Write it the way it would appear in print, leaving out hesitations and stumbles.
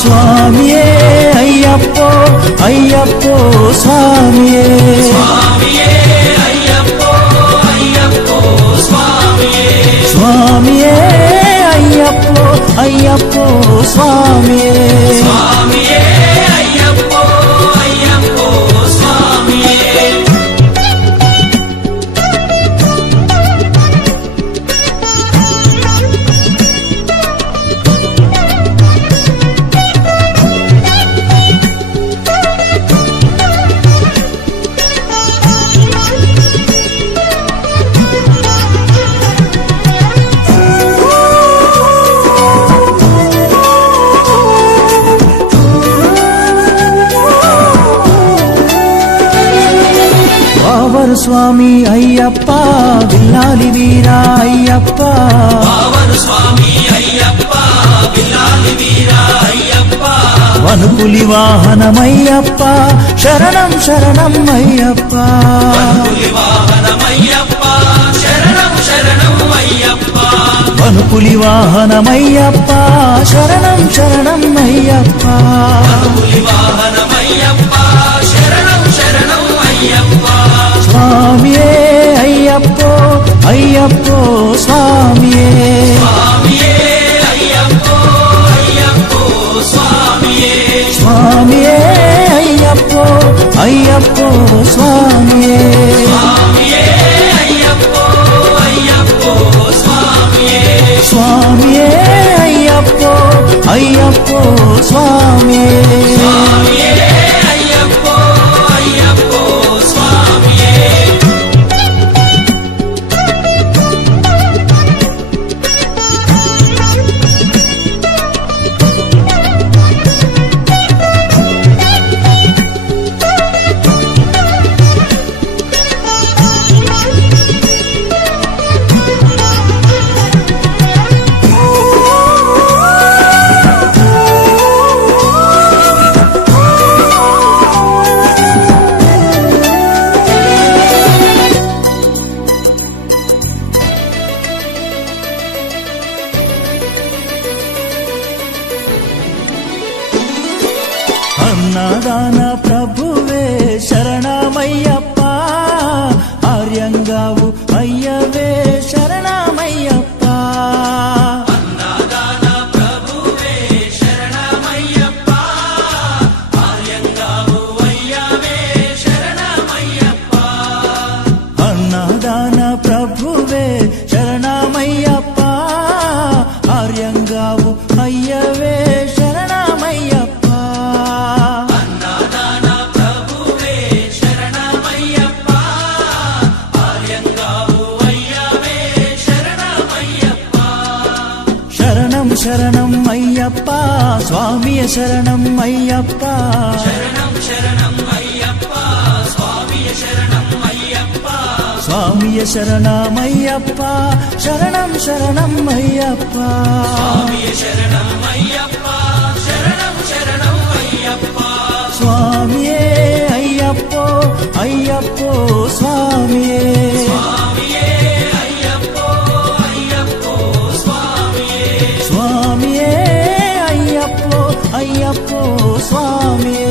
స్వామియే అయ్యప్పో అయ్యప్పో స్వామియే స్వామియే అయ్యప్పో అయ్యప్పో స్వామియే స్వామి అయ్యప్ప బిల్లాలి వీరా అయ్యప్ప స్వామి అయ్యప్ప బిల్లాలి వీరా అయ్యప్ప వనుపులి వాహనమయ్యప్ప శరణం శరణం అయ్యప్ప వాహనమయ్యప్ప శరణం శరణం అయ్యప్ప వనుపులి వాహనమయ్యప్ప శరణం శరణం అయ్యప్ప వాహనమయ్యప్ప శరణం శరణం అయ్యప్ప స్వామియే అయ్యప్పో అయ్యప్పో స్వామియే స్వామియే అయ్యప్పో అయ్యప్పో స్వామియే స్వామియే అయ్యప్పో అయ్యప్పో స్వామియే స్వామియే అయ్యప్పో అయ్యప్పో స్వామియే స్వామియే అయ్యప్పో అయ్యప్పో స్వామియే స్వామియే అయ్యప్పో అయ్యప్పో స్వామియే అన్నదాన ప్రభువే శరణమయ్యప్ప ఆర్యంగావు అయ్యవే శరణమయ్యప్ప అన్నదాన ప్రభువే శరణమయ్యప్ప ఆర్యంగావు అయ్యవే శరణమయ్యప్ప అన్నదాన ప్రభువే శరణమయ్యప్ప ఆర్యంగావు అయ్యవే శరణమయ్యప్ప అన్నదాన ప్రభువే శరణమయ్యప్ప ఆర్యంగావు అయ్యవే శరణమయ్యప్ప శరణం శరణం అయ్యప్ప స్వామియ శరణం అయ్యప్ప శరణం శరణం అయ్యప్ప స్వామియ శరణం అయ్యప్ప స్వామియ శరణమయ్యప్ప శరణం శరణం అయ్యప్ప స్వామియ శరణం అయ్యప్ప శరణం శరణం అయ్యప్ప స్వామియే అయ్యప్పో అయ్యప్పో స్వామియే స్వామియే అయ్యప్పో అయ్యప్పో స్వామియే స్వామియే అయ్యప్పో అయ్యప్పో స్వామియే